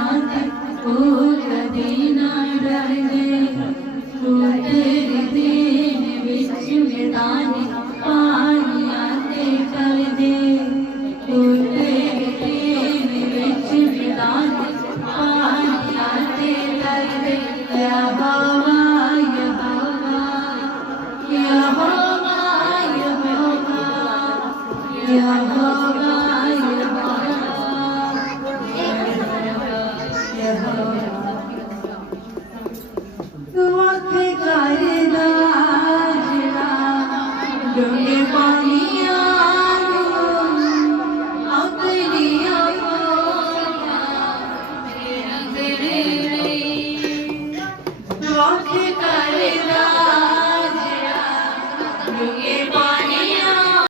रात को कदी ना डरदे टूटे दिन विच मैदान पानिया ते कर दे टूटे दिन विच मैदान पानिया ते कर दे यहोवा यहोवा यहोवा यहोवा यहोवा